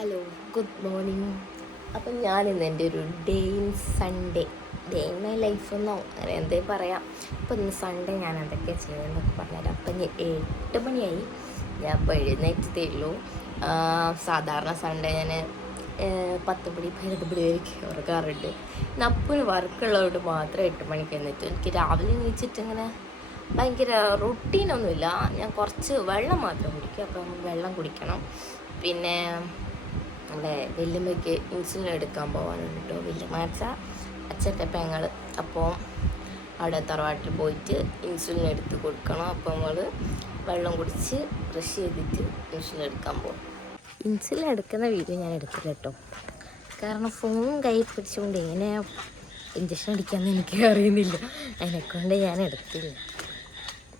Hello, good morning. അപ്പം ഞാനിന്ന് എൻ്റെ ഒരു ഡേ ഇൻ മൈ ലൈഫ് എന്നോ അങ്ങനെ എന്തേ പറയാം. അപ്പോൾ ഇന്ന് സൺഡേ ഞാൻ എന്തൊക്കെയാണ് ചെയ്യുന്നതെന്നൊക്കെ പറഞ്ഞുതരാം. അപ്പം 8 മണിയായി, ഞാൻ ഇപ്പോൾ എഴുന്നേറ്റതേ ഉള്ളൂ. സാധാരണ സൺഡേ ഞാൻ 10 മണി 11 മണി വരെയൊക്കെ ഉറങ്ങാറുണ്ട്. അപ്പന് വർക്കുള്ളതുകൊണ്ട് മാത്രം 8 മണിക്ക് എഴുന്നേറ്റു. എനിക്ക് രാവിലെ എണീച്ചിട്ട് ഇങ്ങനെ ഭയങ്കര റുട്ടീനൊന്നുമില്ല. ഞാൻ കുറച്ച് വെള്ളം മാത്രം കുടിക്കും. അപ്പം വെള്ളം കുടിക്കണം. പിന്നെ നമ്മുടെ വല്യമ്മയ്ക്ക് ഇൻസുലിൻ എടുക്കാൻ പോകാനുണ്ട് കേട്ടോ. വല്യമ്മ വെച്ചാൽ അച്ഛൻ്റെ പെങ്ങൾ. അപ്പോൾ അവിടെ തറവാട്ടിൽ പോയിട്ട് ഇൻസുലിൻ എടുത്ത് കൊടുക്കണം. അപ്പോൾ നമ്മൾ വെള്ളം കുടിച്ച് ബ്രഷ് ചെയ്തിട്ട് ഇൻസുലിൻ എടുക്കാൻ പോകും. ഇൻസുലിൻ എടുക്കുന്ന വീഡിയോ ഞാൻ എടുത്തില്ല കേട്ടോ, കാരണം ഫോൺ കയ്യിൽ പിടിച്ചുകൊണ്ട് എങ്ങനെ ഇഞ്ചക്ഷൻ അടിക്കാമെന്ന് എനിക്ക് അറിയുന്നില്ല. അതിനെക്കൊണ്ട് ഞാൻ എടുത്തില്ല.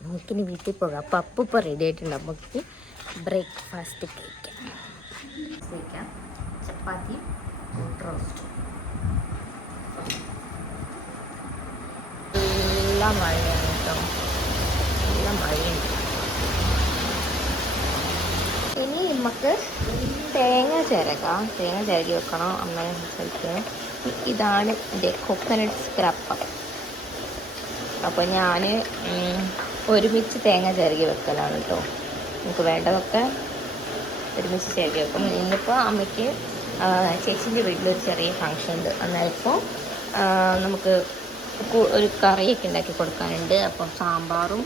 നമുക്കിനി വീട്ടിൽ പോകാം. അപ്പോൾ ഇപ്പോൾ റെഡി ആയിട്ടുണ്ട്. നമുക്ക് ബ്രേക്ക്ഫാസ്റ്റ് കഴിക്കാം. ചപ്പാത്തി, റോസ്റ്റ്. നല്ല മഴയാണ് കേട്ടോ, നല്ല മഴയുണ്ട്. ഇനി നമുക്ക് തേങ്ങ ചിരകി വെക്കണം. അമ്മയെ കഴിക്കണം. ഇതാണ് എൻ്റെ കോക്കനട്ട് സ്ക്രപ്പ്. അപ്പോൾ ഞാൻ ഒരുമിച്ച് തേങ്ങ ചിരകി വെക്കലാണ് കേട്ടോ. നമുക്ക് വേണ്ടതൊക്കെ ഒരുമിച്ച് ചിരകി വെക്കും. ഇന്നിപ്പോൾ അമ്മയ്ക്ക് ചേച്ചീൻ്റെ വീട്ടിലൊരു ചെറിയ ഫങ്ഷൻ ഉണ്ട്. അന്നേരപ്പോൾ നമുക്ക് ഒരു കറിയൊക്കെ ഉണ്ടാക്കി കൊടുക്കാനുണ്ട്. അപ്പം സാമ്പാറും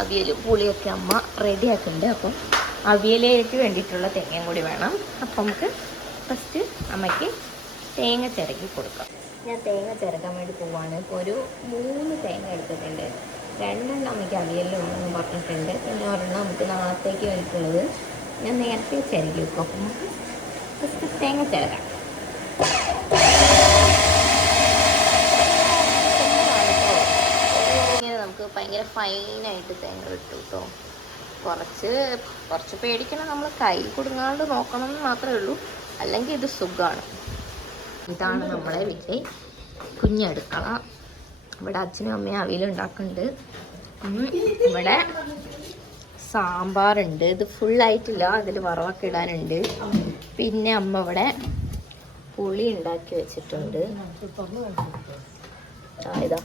അവിയലും പുളിയൊക്കെ അമ്മ റെഡിയാക്കുന്നുണ്ട്. അപ്പം അവിയലേക്ക് വേണ്ടിയിട്ടുള്ള തേങ്ങയും കൂടി വേണം. അപ്പം നമുക്ക് ഫസ്റ്റ് അമ്മയ്ക്ക് തേങ്ങ ചിരകി കൊടുക്കാം. ഞാൻ തേങ്ങ ചിരകാൻ വേണ്ടി പോവാണ്. ഇപ്പോൾ ഒരു 3 തേങ്ങ എടുത്തിട്ടുണ്ട്. 2 അമ്മയ്ക്ക് അവിയലിലുണ്ടെന്ന് പറഞ്ഞിട്ടുണ്ട്. പിന്നെ ഒരെണ്ണം നമുക്ക് നാളത്തേക്ക് വേണ്ടിയിട്ടുള്ളത് ഞാൻ നേരത്തെ ചിരകി വെക്കും. അപ്പം നമുക്ക് ഫസ്റ്റ് തേങ്ങ ചിരകാം. ഇങ്ങനെ നമുക്ക് ഭയങ്കര ഫൈനായിട്ട് തേങ്ങ കിട്ടും കേട്ടോ. കുറച്ച് പേടിക്കണം, നമ്മൾ കൈ കൊടുങ്ങാണ്ട് നോക്കണം എന്ന് മാത്രമേ ഉള്ളൂ. അല്ലെങ്കിൽ ഇത് സുഖമാണ്. ഇതാണ് നമ്മളെ വീട്ടിലെ കുഞ്ഞടുക്കള. ഇവിടെ അച്ഛനും അമ്മയും അവിയലുണ്ടാക്കുന്നുണ്ട്. ഇവിടെ സാമ്പാറുണ്ട്. ഇത് ഫുള്ളായിട്ടില്ല, അതിൽ വറവൊക്കെ ഇടാനുണ്ട്. പിന്നെ അമ്മ ഇവിടെ പുളി ഉണ്ടാക്കി വെച്ചിട്ടുണ്ട്. ഇതാ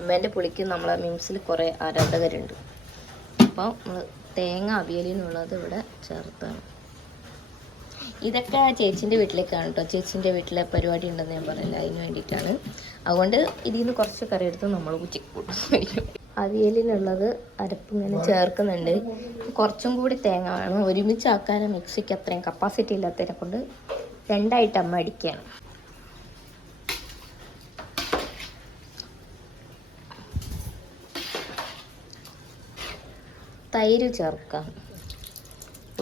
അമ്മേൻ്റെ പുളിക്ക് നമ്മളെ മിംസിൽ കുറേ ആരാധകരുണ്ട്. അപ്പോൾ നമ്മൾ തേങ്ങ അവിയലിനുള്ളത് ഇവിടെ ചേർത്താണ്. ഇതൊക്കെ ചേച്ചീൻ്റെ വീട്ടിലേക്കാണ് കേട്ടോ. ചേച്ചീൻ്റെ വീട്ടിലെ പരിപാടി ഉണ്ടെന്ന് ഞാൻ പറയില്ല, അതിന് വേണ്ടിയിട്ടാണ്. അതുകൊണ്ട് ഇതിൽ നിന്ന് കുറച്ച് കറി എടുത്ത് നമ്മൾ ഉച്ചയ്ക്ക് കൂട്ടും. അവിയലിനുള്ളത് അരപ്പിങ്ങനെ ചേർക്കുന്നുണ്ട്. കുറച്ചും കൂടി തേങ്ങ വേണം. ഒരുമിച്ചാക്കാൻ മിക്സിക്ക് അത്രയും കപ്പാസിറ്റി ഇല്ലാത്തതിനെ കൊണ്ട് 2ആയിട്ട് അമ്മ അടിക്കുകയാണ്. തൈര് ചേർക്കാം.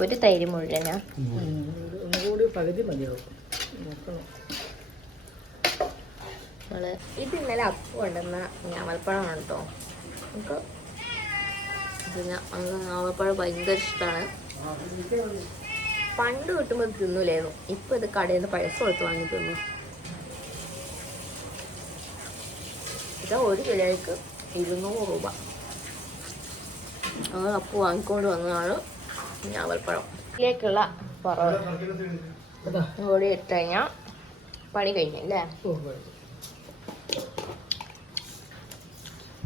ഒരു തൈര് മുഴുവനാ. ഇത് ഇന്നലെ അപ്പു കൊണ്ടുവന്ന ഞാവൽപ്പഴമാണ് കേട്ടോ. നമുക്ക് ഞാവൽപ്പഴം ഭയങ്കര ഇഷ്ടമാണ്. പണ്ട് കിട്ടുമ്പോൾ തിന്നൂലായിരുന്നു. ഇപ്പം ഇത് കടയിൽ നിന്ന് പൈസ കൊടുത്ത് വാങ്ങി തിന്നു. ഇതാ 1 കിലോയ്ക്ക് 200 രൂപ. അത് അപ്പു വാങ്ങിക്കൊണ്ട് വന്നതാണ് ഞാവൽപ്പഴം. ഇതിലേക്കുള്ള പറവ് കൂടി ഇട്ട് കഴിഞ്ഞാൽ പണി കഴിഞ്ഞല്ലേ.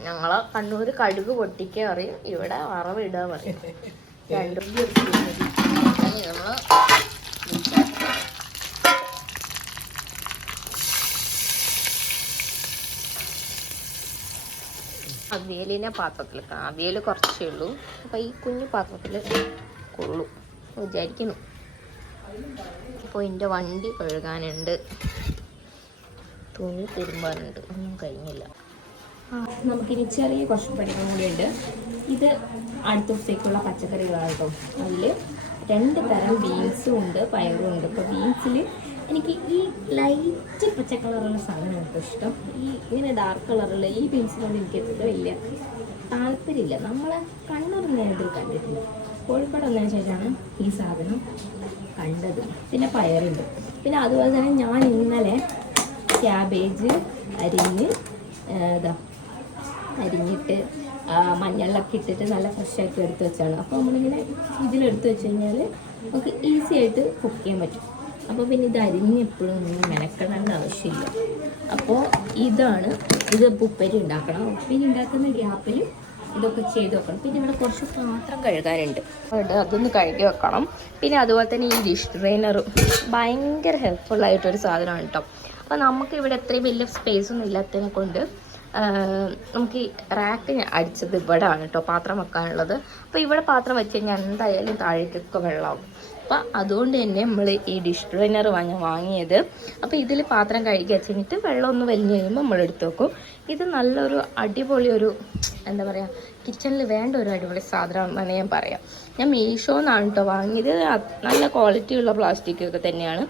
ഞങ്ങളെ കണ്ണൂർ കടുക് പൊട്ടിക്കുക പറയും, ഇവിടെ വറവിടുക പറയും. രണ്ടും നമ്മൾ അവിയലിനെ പാത്രത്തിൽ അവിയൽ കുറച്ചേ ഉള്ളൂ. അപ്പം ഈ കുഞ്ഞു പാത്രത്തിൽ കൊള്ളൂ വിചാരിക്കുന്നു. അപ്പോൾ എൻ്റെ വണ്ടി കഴുകാനുണ്ട്, തുണി തിരുമ്പാനുണ്ട്, ഒന്നും കഴിഞ്ഞില്ല. നമുക്കിനി ചെറിയ കുറച്ച് പണികളും കൂടി ഉണ്ട്. ഇത് അടുത്ത ദിവസത്തേക്കുള്ള പച്ചക്കറികളാണ് കേട്ടോ. അതിൽ 2 തരം ബീൻസും ഉണ്ട്, പയറും ഉണ്ട്. ഇപ്പോൾ ബീൻസിൽ എനിക്ക് ഈ ലൈറ്റ് പച്ച കളറുള്ള സാധനമാണ് കേട്ടോ ഇഷ്ടം. ഇങ്ങനെ ഡാർക്ക് കളറുള്ള ഈ ബീൻസിനോട് എനിക്ക് എത്ര വലിയ താല്പര്യമില്ല. നമ്മളെ കണ്ണൂർ നേരത്തിൽ കണ്ടിട്ടില്ല, കോഴിക്കോട് വന്നതിന് ശേഷമാണ് ഈ സാധനം കണ്ടത്. പിന്നെ പയറുണ്ട്. പിന്നെ അതുപോലെ തന്നെ ഞാൻ ഇന്നലെ ക്യാബേജ് അരിഞ്ഞിട്ട് മഞ്ഞളിലൊക്കെ ഇട്ടിട്ട് നല്ല ഫ്രഷാക്കി എടുത്ത് വെച്ചാണ്. അപ്പോൾ നമ്മളിങ്ങനെ ഇതിലെടുത്ത് വെച്ച് കഴിഞ്ഞാൽ നമുക്ക് ഈസി ആയിട്ട് കുക്ക് ചെയ്യാൻ പറ്റും. അപ്പോൾ പിന്നെ ഇത് അരിഞ്ഞെപ്പോഴും ഒന്നും മെനക്കെടേണ്ട ആവശ്യമില്ല. അപ്പോൾ ഇത് ഉപ്പേരി ഉണ്ടാക്കണം. ഉപ്പേരി ഉണ്ടാക്കുന്ന ഗ്യാപ്പിൽ ഇതൊക്കെ ചെയ്ത് വെക്കണം. പിന്നെ ഇവിടെ കുറച്ച് പാത്രം കഴുകാനുണ്ട്, അതൊന്ന് കഴുകി വെക്കണം. പിന്നെ അതുപോലെ തന്നെ ഈ ഡിഷ് ഡ്രെയിനർ ഭയങ്കര ഹെൽപ്ഫുള്ളായിട്ടൊരു സാധനമാണ് കേട്ടോ. അപ്പോൾ നമുക്ക് ഇവിടെ അത്രയും വലിയ സ്പേസൊന്നും ഇല്ലാത്തതിനെ കൊണ്ട് നമുക്ക് ഈ റാക്ക് അടിച്ചത് ഇവിടെ ആണ് കേട്ടോ പാത്രം വെക്കാനുള്ളത്. അപ്പോൾ ഇവിടെ പാത്രം വെച്ച് കഴിഞ്ഞാൽ എന്തായാലും താഴേക്കൊക്കെ വെള്ളമാവും. അപ്പോൾ അതുകൊണ്ട് തന്നെ നമ്മൾ ഈ ഡിഷ് ഡ്രെയിനർ വാങ്ങിയത്. അപ്പോൾ ഇതിൽ പാത്രം കഴുകി വെച്ച് കഴിഞ്ഞിട്ട് വെള്ളം ഒന്ന് വലിഞ്ഞ് കഴിയുമ്പോൾ നമ്മൾ എടുത്ത് വെക്കും. ഇത് നല്ലൊരു അടിപൊളി എന്താ പറയുക, കിച്ചണിൽ വേണ്ട ഒരു അടിപൊളി സാധനമാണെന്ന് ഞാൻ പറയാം. ഞാൻ മീഷോന്നാണ് കേട്ടോ വാങ്ങിയത്. നല്ല ക്വാളിറ്റിയുള്ള പ്ലാസ്റ്റിക്കൊക്കെ തന്നെയാണ്.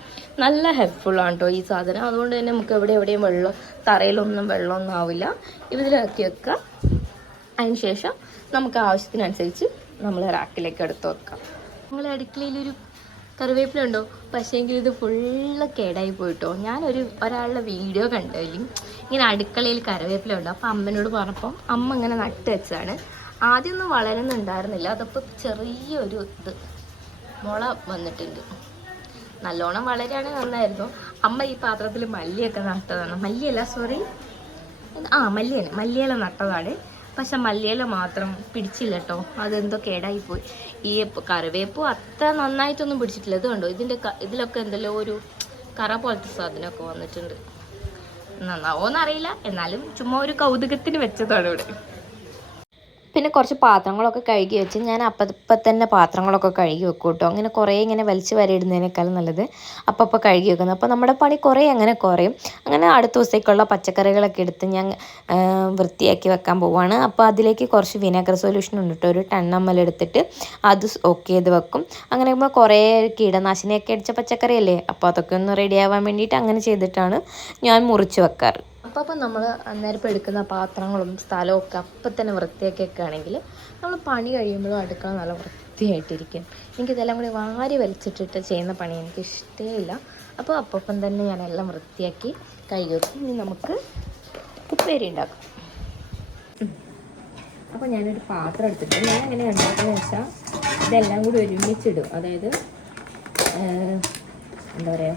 നല്ല ഹെൽപ്ഫുള്ളാണ് കേട്ടോ ഈ സാധനം. അതുകൊണ്ട് തന്നെ നമുക്ക് എവിടെയും തറയിലൊന്നും വെള്ളമൊന്നും ആവില്ല. ഇതിലാക്കി വെക്കുക. അതിന് ശേഷം നമുക്ക് ആവശ്യത്തിനനുസരിച്ച് നമ്മൾ റാക്കിലേക്ക് എടുത്ത് വെക്കാം. നിങ്ങളുടെ അടുക്കളയിലൊരു കറിവേപ്പില ഉണ്ടോ? പക്ഷേങ്കിൽ ഇത് ഫുള്ള് കേടായി പോയിട്ടോ. ഒരാളുടെ വീഡിയോ കണ്ടതിലും ഇങ്ങനെ അടുക്കളയിൽ കറിവേപ്പില ഉണ്ടോ. അപ്പോൾ അമ്മനോട് പറഞ്ഞപ്പോൾ അമ്മ ഇങ്ങനെ നട്ട് വെച്ചതാണ്. ആദ്യമൊന്നും വളരുന്നുണ്ടായിരുന്നില്ല. അതപ്പോൾ ചെറിയൊരു മുള വന്നിട്ടുണ്ട്. നല്ലോണം വളരുകയാണെങ്കിൽ നന്നായിരുന്നു. അമ്മ ഈ പാത്രത്തിൽ മല്ലിയൊക്കെ നട്ടതാണ്. മല്ലിയില നട്ടതാണ്. പക്ഷെ മല്ലിയില മാത്രം പിടിച്ചില്ല കേട്ടോ. അതെന്തോ കേടായിപ്പോയി. ഈ കറിവേപ്പും അത്ര നന്നായിട്ടൊന്നും പിടിച്ചിട്ടില്ല. ഇത് കണ്ടോ, ഇതിലൊക്കെ എന്തെല്ലോ ഒരു കറ പോലത്തെ സാധനമൊക്കെ വന്നിട്ടുണ്ട്. നന്നാവോന്നറിയില്ല, എന്നാലും ചുമ്മാ ഒരു കൗതുകത്തിന് വെച്ചതാണ് ഇവിടെ. പിന്നെ കുറച്ച് പാത്രങ്ങളൊക്കെ കഴുകി വെച്ച് ഞാൻ അപ്പം തന്നെ പാത്രങ്ങളൊക്കെ കഴുകി വെക്കും കേട്ടോ. അങ്ങനെ കുറേ ഇങ്ങനെ വലിച്ച് വരയിടുന്നതിനേക്കാളും നല്ലത് അപ്പം കഴുകി വെക്കുന്നത്. അപ്പോൾ നമ്മുടെ പണി കുറേ അങ്ങനെ കുറയും. അങ്ങനെ അടുത്ത ദിവസത്തേക്കുള്ള പച്ചക്കറികളൊക്കെ എടുത്ത് ഞാൻ വൃത്തിയാക്കി വെക്കാൻ പോവുകയാണ്. അപ്പോൾ അതിലേക്ക് കുറച്ച് വിനാഗർ സൊല്യൂഷൻ ഉണ്ട് കേട്ടോ. ഒരു 10 ml എടുത്തിട്ട് അത് സോക്ക് ചെയ്ത് വെക്കും. അങ്ങനെ ആകുമ്പോൾ കുറേ കീടനാശിനിയൊക്കെ അടിച്ച പച്ചക്കറിയല്ലേ, അപ്പോൾ അതൊക്കെ ഒന്ന് റെഡി ആവാൻ വേണ്ടിയിട്ട് അങ്ങനെ ചെയ്തിട്ടാണ് ഞാൻ മുറിച്ച് വെക്കാറ്. അപ്പോൾ നമ്മൾ അന്നേരം എടുക്കുന്ന പാത്രങ്ങളും സ്ഥലവും ഒക്കെ അപ്പം തന്നെ വൃത്തിയാക്കി വെക്കുകയാണെങ്കിൽ നമ്മൾ പണി കഴിയുമ്പോഴും അടുക്കള നല്ല വൃത്തിയായിട്ടിരിക്കും. എനിക്കിതെല്ലാം കൂടി വാരി വലിച്ചിട്ടിട്ട് ചെയ്യുന്ന പണി എനിക്ക് ഇഷ്ടമില്ല. അപ്പോൾ അപ്പം തന്നെ ഞാനെല്ലാം വൃത്തിയാക്കി കഴുകി വെക്കും. ഇനി നമുക്ക് ഉപ്പേരി ഉണ്ടാക്കാം. അപ്പോൾ ഞാനൊരു പാത്രം എടുത്തിട്ട് ഞാൻ എങ്ങനെ ഉണ്ടാക്കുന്നത് വെച്ചാൽ ഇതെല്ലാം കൂടി ഒരുമിച്ചിടും. അതായത് എന്താ പറയുക,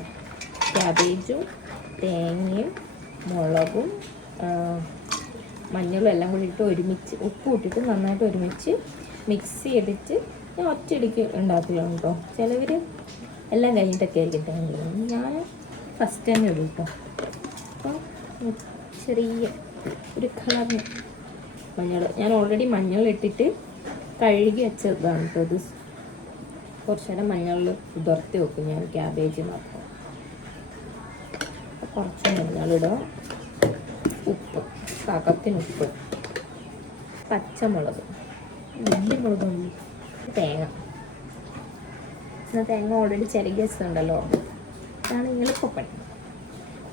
ക്യാബേജും തേങ്ങയും മുളകും മഞ്ഞളും എല്ലാം കൂടി ഇട്ട് ഒരുമിച്ച് ഉപ്പും ഇട്ടിട്ട് നന്നായിട്ട് ഒരുമിച്ച് മിക്സ് ചെയ്തിട്ട് ഞാൻ ഒറ്റയടിക്ക് ഉണ്ടാക്കുകയാണ് കേട്ടോ. ചിലവർ എല്ലാം കഴിഞ്ഞിട്ടൊക്കെ ആയിരിക്കും തേങ്ങ. ഞാൻ ഫസ്റ്റ് തന്നെ ഇടും കേട്ടോ. അപ്പോൾ ചെറിയ ഒരു കളറിന് മഞ്ഞൾ, ഞാൻ ഓൾറെഡി മഞ്ഞൾ ഇട്ടിട്ട് കഴുകി വെച്ചതാണ് കേട്ടോ. ഇത് കുറച്ച് നേരം മഞ്ഞളിൽ കുതിർത്തി വെക്കും ഞാൻ, ക്യാബേജ് മാത്രം. കുറച്ച് മഞ്ഞളിടുക, ഉപ്പ്, പാകത്തിന് പച്ചമുളക്, വലിയ മുളകൊന്നും, തേങ്ങ ഓൾറെഡി ചിരകി വെച്ചിട്ടുണ്ടല്ലോ, അതാണ് എളുപ്പപ്പണി.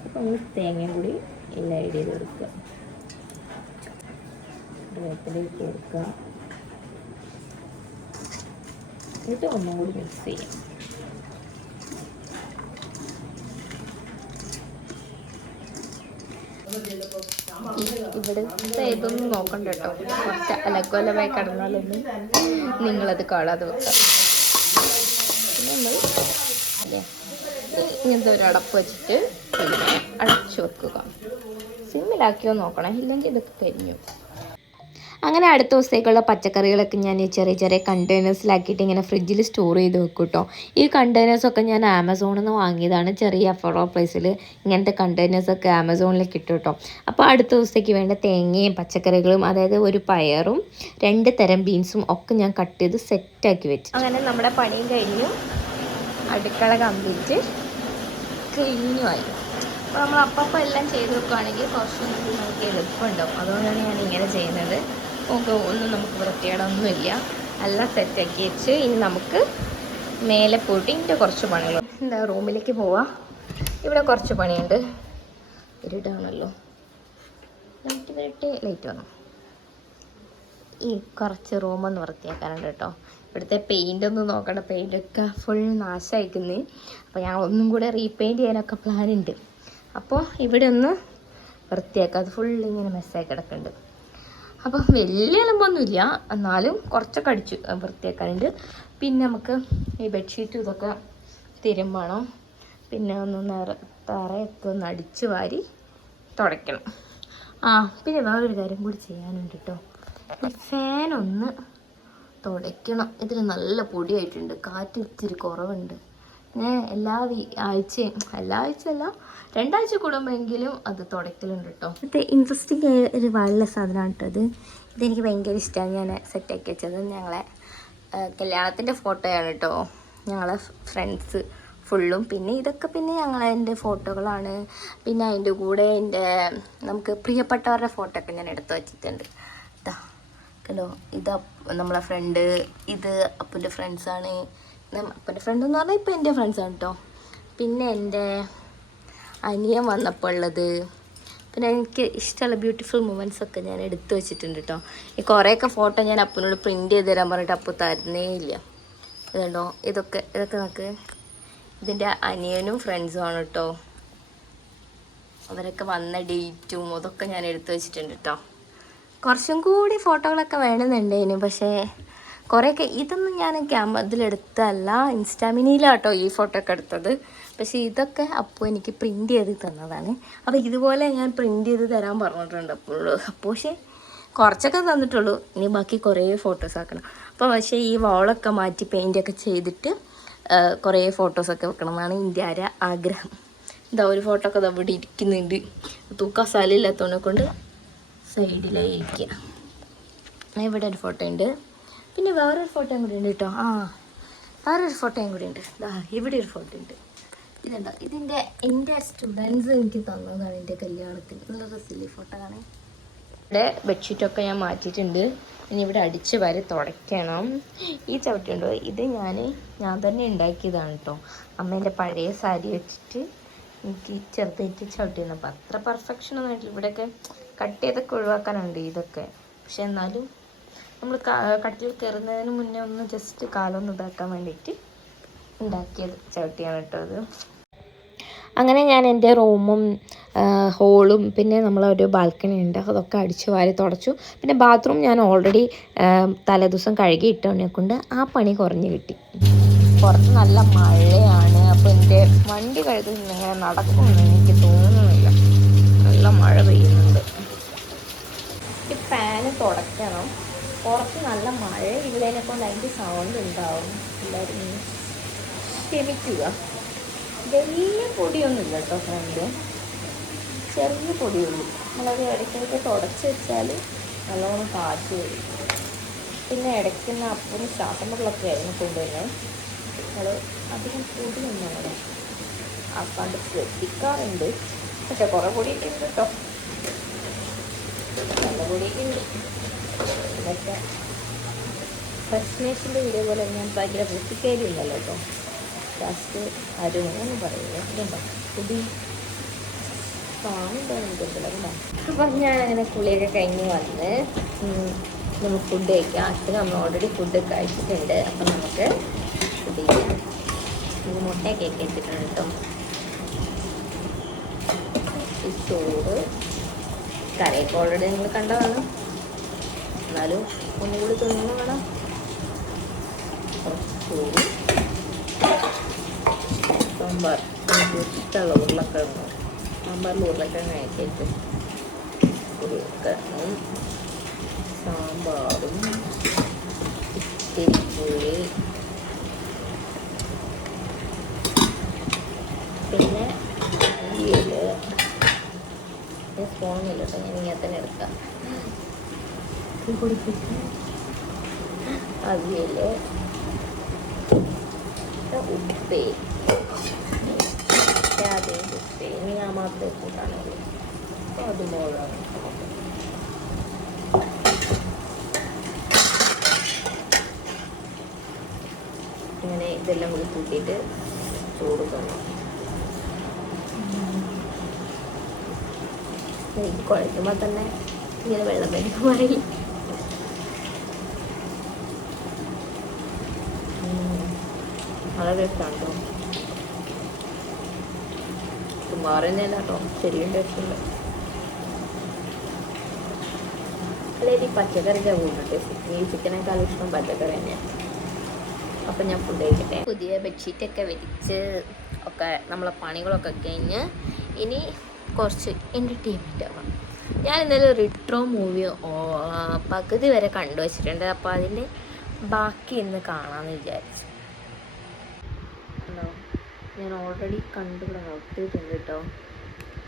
അപ്പോൾ നമ്മൾ തേങ്ങയും കൂടി എല്ലാം ആഡ് ചെയ്ത് കൊടുക്കുക. വേപ്പിലേക്ക് കൊടുക്കുക. എന്നിട്ട് ഒന്നും കൂടി മിക്സ് ചെയ്യാം. ഇവിടുത്തെ ഇതൊന്നും നോക്കണ്ട കേട്ടോ. കുറച്ച് അലക്കോലമായി കിടന്നാലൊന്നും നിങ്ങളത് കാണാതെ വെക്കാം. പിന്നെ നമ്മൾ ഇങ്ങനത്തെ ഒരു അടപ്പ് വെച്ചിട്ട് പിന്നെ അടച്ചു വെക്കുക. സിമ്മിലാക്കിയോ നോക്കണം, ഇല്ലെങ്കിൽ ഇതൊക്കെ കരിഞ്ഞു. അങ്ങനെ അടുത്ത ദിവസത്തേക്കുള്ള പച്ചക്കറികളൊക്കെ ഞാൻ ഈ ചെറിയ ചെറിയ കണ്ടെയ്നേഴ്സിലാക്കിയിട്ട് ഇങ്ങനെ ഫ്രിഡ്ജിൽ സ്റ്റോർ ചെയ്ത് വെക്കും കേട്ടോ. ഈ കണ്ടെയ്നേഴ്സൊക്കെ ഞാൻ ആമസോണിൽ നിന്ന് വാങ്ങിയതാണ്. ചെറിയ അഫോർഡബിൾ പ്രൈസിൽ ഇങ്ങനത്തെ കണ്ടെയ്നേഴ്സൊക്കെ ആമസോണിൽ കിട്ടും കേട്ടോ. അപ്പോൾ അടുത്ത ദിവസത്തേക്ക് വേണ്ട തേങ്ങയും പച്ചക്കറികളും, അതായത് ഒരു പയറും 2 തരം ബീൻസും ഒക്കെ ഞാൻ കട്ട് ചെയ്ത് സെറ്റാക്കി വെച്ചു. അങ്ങനെ നമ്മുടെ പണിയും കഴിഞ്ഞു, അടുക്കള കംപ്ലീറ്റ് ക്ലീനുമായി. അപ്പോൾ നമ്മൾ അപ്പം എല്ലാം ചെയ്ത് വെക്കുകയാണെങ്കിൽ കുറച്ചും കൂടി നമുക്ക് എളുപ്പമുണ്ടാവും. അതുകൊണ്ടാണ് ഞാൻ ഇങ്ങനെ ചെയ്യുന്നത്. നമുക്ക് വൃത്തികേടൊന്നുമില്ല, എല്ലാം സെറ്റാക്കി വെച്ച് ഇനി നമുക്ക് മേലെ പോയിട്ട് ഇതിൻ്റെ കുറച്ച് പണികൾ റൂമിലേക്ക് പോവാം. ഇവിടെ കുറച്ച് പണിയുണ്ട്. ഇരുടാണല്ലോ, ലൈറ്റ് വന്നു. ഈ കുറച്ച് റൂമൊന്ന് വൃത്തിയാക്കാനുണ്ട് കേട്ടോ. ഇവിടുത്തെ പെയിൻ്റൊന്നും നോക്കണ്ട, പെയിൻ്റൊക്കെ ഫുൾ നാശമായിരിക്കുന്നത്. അപ്പോൾ ഞാൻ ഒന്നും കൂടെ റീപെയിൻറ്റ് ചെയ്യാനൊക്കെ പ്ലാനുണ്ട്. അപ്പോൾ ഇവിടെ ഒന്ന് വൃത്തിയാക്കാം. അത് ഫുൾ ഇങ്ങനെ മെസ്സായി കിടക്കുന്നുണ്ട്. അപ്പം വലിയ അലമ്പൊന്നുമില്ല, എന്നാലും കുറച്ചൊക്കെ അടിച്ചു വൃത്തിയാക്കാനുണ്ട്. പിന്നെ നമുക്ക് ഈ ബെഡ്ഷീറ്റും ഇതൊക്കെ തിരുമ്പണം. പിന്നെ തറയൊക്കെ ഒന്ന് അടിച്ച് വാരി തുടയ്ക്കണം. പിന്നെ വേറൊരു കാര്യം കൂടി ചെയ്യാനുണ്ട് കേട്ടോ. ഈ ഫാനൊന്ന് തുടയ്ക്കണം. ഇതിൽ നല്ല പൊടിയായിട്ടുണ്ട്, കാറ്റ് ഇച്ചിരി കുറവുണ്ട്. ഞാൻ എല്ലാ ആഴ്ചയല്ല 2 ആഴ്ച കൂടുമ്പോഴെങ്കിലും അത് തുടയ്ക്കലുണ്ട് കേട്ടോ. ഇത് ഇൻട്രസ്റ്റിംഗ് ആയ ഒരു വളരെ സാധനമാണ് കേട്ടോ ഇത്. ഇതെനിക്ക് ഭയങ്കര ഇഷ്ടമാണ്. ഞാൻ സെറ്റാക്കി വെച്ചത് ഞങ്ങളെ കല്യാണത്തിൻ്റെ ഫോട്ടോയാണ് കേട്ടോ. ഞങ്ങളെ ഫ്രണ്ട്സ് ഫുള്ളും. പിന്നെ ഇതൊക്കെ പിന്നെ എൻ്റെ ഫോട്ടോകളാണ്. പിന്നെ അതിൻ്റെ കൂടെ നമുക്ക് പ്രിയപ്പെട്ടവരുടെ ഫോട്ടോ ഒക്കെ ഞാൻ എടുത്ത് വെച്ചിട്ടുണ്ട്. കണ്ടോ, ഇത് നമ്മളെ ഫ്രണ്ട്, ഇത് അപ്പൻ്റെ ഫ്രണ്ട്സാണ്. അപ്പൻ്റെ ഫ്രണ്ട് എന്ന് പറഞ്ഞാൽ ഇപ്പം എൻ്റെ ഫ്രണ്ട്സാണ് കേട്ടോ. പിന്നെ എൻ്റെ അനിയൻ വന്നപ്പോൾ ഉള്ളത്. പിന്നെ എനിക്ക് ഇഷ്ടമുള്ള ബ്യൂട്ടിഫുൾ മൊമെൻറ്റ്സ് ഒക്കെ ഞാൻ എടുത്തു വെച്ചിട്ടുണ്ട് കേട്ടോ. ഈ കുറേയൊക്കെ ഫോട്ടോ ഞാൻ അപ്പനോട് പ്രിൻറ്റ് ചെയ്ത് തരാൻ പറഞ്ഞിട്ട് അപ്പോൾ തരുന്നേ ഇല്ല. ഇതുണ്ടോ, ഇതൊക്കെ നമുക്ക് ഇതിൻ്റെ അനിയനും ഫ്രണ്ട്സും ആണ് കേട്ടോ. അവരൊക്കെ വന്ന ഡേറ്റും അതൊക്കെ ഞാൻ എടുത്തു വെച്ചിട്ടുണ്ട് കേട്ടോ. കുറച്ചും കൂടി ഫോട്ടോകളൊക്കെ വേണമെന്നുണ്ടേനു, പക്ഷേ കുറേയൊക്കെ ഇതൊന്നും ഞാൻ ഇതിലെടുത്തല്ല, ഇൻസ്റ്റാമിനിയിലാട്ടോ ഈ ഫോട്ടോ ഒക്കെ എടുത്തത്. പക്ഷേ ഇതൊക്കെ അപ്പോൾ എനിക്ക് പ്രിൻറ്റ് ചെയ്ത് തന്നതാണ്. അപ്പോൾ ഇതുപോലെ ഞാൻ പ്രിൻറ്റ് ചെയ്ത് തരാൻ പറഞ്ഞിട്ടുണ്ട് അപ്പോൾ പക്ഷേ കുറച്ചൊക്കെ തന്നിട്ടുള്ളൂ. ഇനി ബാക്കി കുറേ ഫോട്ടോസ് ആക്കണം. അപ്പോൾ പക്ഷേ ഈ വാളൊക്കെ മാറ്റി പെയിൻ്റൊക്കെ ചെയ്തിട്ട് കുറേ ഫോട്ടോസൊക്കെ വെക്കണം എന്നാണ് എൻ്റെ ആഗ്രഹം. ഒരു ഫോട്ടോ ഒക്കെ ഇവിടെ ഇരിക്കുന്നുണ്ട്. തൂക്കാൻ സ്ഥലമില്ലാത്തതിനെ കൊണ്ട് സൈഡിലായിരിക്കുക. ഇവിടെ ഒരു ഫോട്ടോ ഉണ്ട്. പിന്നെ വേറൊരു ഫോട്ടോയും കൂടി ഉണ്ട് കേട്ടോ. വേറൊരു ഫോട്ടോയും കൂടി ഉണ്ട്. ഇവിടെ ഒരു ഫോട്ടോ ഉണ്ട്. ഇതുണ്ടോ, എൻ്റെ സ്റ്റുഡൻസ് എനിക്ക് തന്നതാണ് എൻ്റെ കല്യാണത്തിന്. നല്ല രസമില്ലേ ഫോട്ടോ കാണാൻ. ഇവിടെ ബെഡ്ഷീറ്റൊക്കെ ഞാൻ മാറ്റിയിട്ടുണ്ട്. ഇനി ഇവിടെ അടിച്ച് വാരി തുടയ്ക്കണം. ഈ ചവിട്ടി ഉണ്ടോ, ഇത് ഞാൻ തന്നെ ഉണ്ടാക്കിയതാണ് കേട്ടോ. അമ്മേൻ്റെ പഴയ സാരി വെച്ചിട്ട് എനിക്ക് ചെറുതായിട്ട് ചവിട്ടി തന്നപ്പോൾ അത്ര പെർഫെക്ഷൻ ഒന്നും ആയിട്ടില്ല. ഇവിടെയൊക്കെ കട്ട് ചെയ്തൊക്കെ ഒഴിവാക്കാനുണ്ട് ഇതൊക്കെ. പക്ഷെ എന്നാലും നമ്മൾ കട്ടിൽ കയറുന്നതിന് മുന്നേ ഒന്ന് ജസ്റ്റ് കാലൊന്ന് ഇതാക്കാൻ വേണ്ടിയിട്ട് ഉണ്ടാക്കിയത് ചവിട്ടിയാണ് കേട്ടോ അത്. അങ്ങനെ ഞാൻ എൻ്റെ റൂമും ഹോളും പിന്നെ നമ്മളൊരു ബാൽക്കണി ഉണ്ട്, അതൊക്കെ അടിച്ച് വാരി തുടച്ചു. പിന്നെ ബാത്റൂം ഞാൻ ഓൾറെഡി തലേദിവസം കഴുകി ഇട്ടതിനെ കൊണ്ട് ആ പണി കുറഞ്ഞ് കിട്ടി. പുറത്ത് നല്ല മഴയാണ്. അപ്പോൾ എൻ്റെ വണ്ടി കഴുകുന്ന ഇങ്ങനെ നടക്കുമെന്ന് എനിക്ക് തോന്നുന്നില്ല, നല്ല മഴ പെയ്യുന്നുണ്ട്. ഈ ഫാന് തുടയ്ക്കണം. പുറത്ത് നല്ല മഴ ഇള്ളതിനെ കൊണ്ട് അതിൻ്റെ സൗണ്ട് ഉണ്ടാവും. എല്ലാവരും ക്ഷമിക്കുക. വലിയ പൊടിയൊന്നുമില്ല കേട്ടോ ഫ്രണ്ട്, ചെറിയ പൊടിയുള്ളൂ. നമ്മളത് ഇടയ്ക്കിടയ്ക്ക് തുടച്ച് വെച്ചാൽ നല്ലോണം കാറ്റ് വരും. പിന്നെ ഇടയ്ക്കുന്ന അപ്പന് ശ്വാസം മുട്ടലൊക്കെ ആയിരുന്നു കൊണ്ടുവരുന്നത്. നമ്മൾ അധികം പൊടിയൊന്നും അങ്ങനെ ആക്കാണ്ട് ശ്രദ്ധിക്കാറുണ്ട്. പക്ഷെ കുറേ പൊടിയൊക്കെ ഉണ്ട് കേട്ടോ, നല്ല പൊടിയൊക്കെ ഉണ്ട്. ഇതൊക്കെ ഫ്രഷ്നേഷൻ്റെ വീഡിയോ പോലെ ഞാൻ ഭയങ്കര വൃത്തിക്കേരില്ലല്ലോ കേട്ടോ. ലാസ്റ്റ് അരുമെന്ന് പറയുന്നത് ഇതുണ്ടോ പൊടി കാണുമ്പോൾ എനിക്കുണ്ടല്ലോ. അപ്പം ഞാനങ്ങനെ കുളിയൊക്കെ കഴിഞ്ഞ് വന്ന് നമുക്ക് ഫുഡ് കഴിക്കാം. അച്ഛനും നമ്മൾ ഓൾറെഡി ഫുഡ് കഴിച്ചിട്ടുണ്ട്. അപ്പം നമുക്ക് ഫുഡ് ചെയ്യാം. ഇത് മുട്ടയൊക്കെ വെച്ചിട്ടുണ്ട് കേട്ടോ. ഈ ചോറ് കറിയൊക്കെ ഓൾറെഡി നിങ്ങൾ കണ്ടതാണ്, എന്നാലും ഒന്നുകൂടി തിന്നുന്ന വേണം. ചോറ്, സാമ്പാർ, എനിക്ക് ഇഷ്ടമുള്ള ഉരുളക്കിഴങ്ങ്, സാമ്പാറിൽ ഉരുളക്കിഴങ്ങ് ആക്കിയിട്ട് ഉരുളക്കിഴങ്ങും സാമ്പാറും ഇത്തിരിപ്പുളി, പിന്നെ അവിയല്. സ്പൂണില്ല കേട്ടോ, ഞാൻ ഇങ്ങനെ തന്നെ എടുക്കാം. അവിയല്, ഉപ്പേ, ക്യാബേജ് ഉപ്പേ, ഇനി ഞാൻ മാത്രമേ കൂട്ടാനുള്ളൂ. അപ്പോൾ അതുപോലാണ് ഇങ്ങനെ ഇതെല്ലാം കൂടി കൂട്ടിയിട്ട് ചോറ് തന്നു. ഇത് കുഴക്കുമ്പോൾ തന്നെ ഇങ്ങനെ വെള്ളം വരുമായി. വളരെ ടേസ്റ്റാണ് കേട്ടോ. സുമാറിനല്ല കേട്ടോ, ശരിയും ടേസ്റ്റുണ്ട്. അതായത് ഈ പച്ചക്കറിൻ്റെ കൂടുതൽ ടേസ്റ്റ്. ഈ ചിക്കനേക്കാളും ഇഷ്ടം പച്ചക്കറി തന്നെയാണ്. അപ്പം ഞാൻ ഫുഡ് കഴിക്കട്ടെ. പുതിയ ബെഡ്ഷീറ്റൊക്കെ വിരിച്ച് ഒക്കെ നമ്മളെ പണികളൊക്കെ കഴിഞ്ഞ് ഇനി കുറച്ച് എൻ്റർടൈൻമെൻ്റ് ആവാം. ഞാൻ ഇന്നലെ റിട്രോ മൂവി പകുതി വരെ കണ്ടു വച്ചിട്ടുണ്ട്. അപ്പോൾ അതിൻ്റെ ബാക്കി ഇന്ന് കാണാമെന്ന് വിചാരിച്ചു. ഹലോ, ഞാൻ ഓൾറെഡി ഇവിടെ നോക്കിയിട്ടുണ്ട് കേട്ടോ.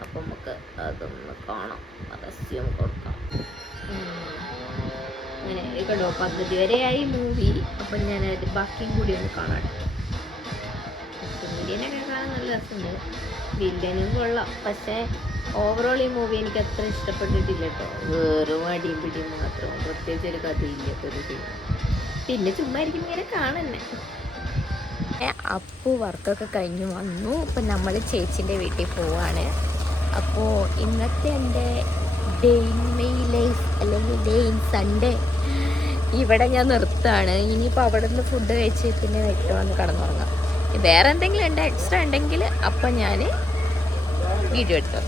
അപ്പം നമുക്ക് അതൊന്ന് കാണാം, റെസ്യൂം കൊടുക്കാം. അങ്ങനെ കേട്ടോ, പകുതി വരെയായി മൂവി. അപ്പം ഞാനത് ബാക്കിയും കൂടി ഒന്ന് കാണാം. വില്ലനൊക്കെ കാണാൻ നല്ല രസമുണ്ട്, വില്ലനും കൊള്ളാം. പക്ഷേ ഓവറോൾ ഈ മൂവി എനിക്ക് അത്ര ഇഷ്ടപ്പെട്ടിട്ടില്ല കേട്ടോ. വെറും അടിയും പിടിയും മാത്രം, പ്രത്യേകിച്ച് ഒരു കഥയില്ലാത്തൊരു സിനിമ. പിന്നെ ചുമ്മാ ഇരിക്കും ഇങ്ങനെ കാണുന്നെ. അപ്പു വർക്കൊക്കെ കഴിഞ്ഞ് വന്നു. ഇപ്പം നമ്മൾ ചേച്ചീൻ്റെ വീട്ടിൽ പോവാണ്. അപ്പോൾ ഇന്നത്തെ എൻ്റെ ഡേ ഇൻ മൈ ലൈഫ് അല്ലെങ്കിൽ ഡേ ഇൻ സൺഡേ ഇവിടെ ഞാൻ നിർത്താണ്. ഇനിയിപ്പോൾ അവിടെ നിന്ന് ഫുഡ് കഴിച്ച് പിന്നെ വെട്ട് വന്ന് കിടന്നുറങ്ങാം. വേറെ എന്തെങ്കിലും ഉണ്ട് എക്സ്ട്രാ ഉണ്ടെങ്കിൽ അപ്പം ഞാൻ വീഡിയോ എടുത്തു.